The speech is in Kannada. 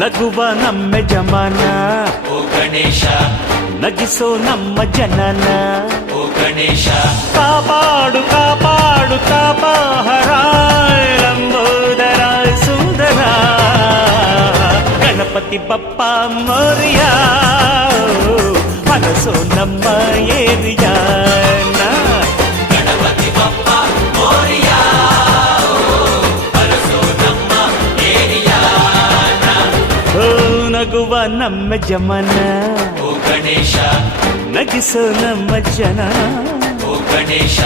ನಗುವ ನಮ್ಮ ಜಮಾನ ಓ ಗಣೇಶ ನಗಿಸೋ ನಮ್ಮ ಜನನ ಓ ಗಣೇಶ ಕಾಪಾಡು ಕಾಪಾಡು ತಾಪಹರ ಲಂಬೋದರ ಸುಂದರ ಗಣಪತಿ ಬಪ್ಪ ಮೋರಿಯ ಮನಸೋ ನಮ್ಮ ಏರಿಯಾನ ಗಣಪತಿ ಬಪ್ಪ ಮೋರಿಯ ಅರಸೋ ನಮ್ಮ ಏರಿಯಾನ ಓ ನಗುವ ನಮ್ಮ ಜಮನ ಓ ಗಣೇಶ ನಗಿಸೋ ನಮ್ಮ ಜನ ಓ ಗಣೇಶ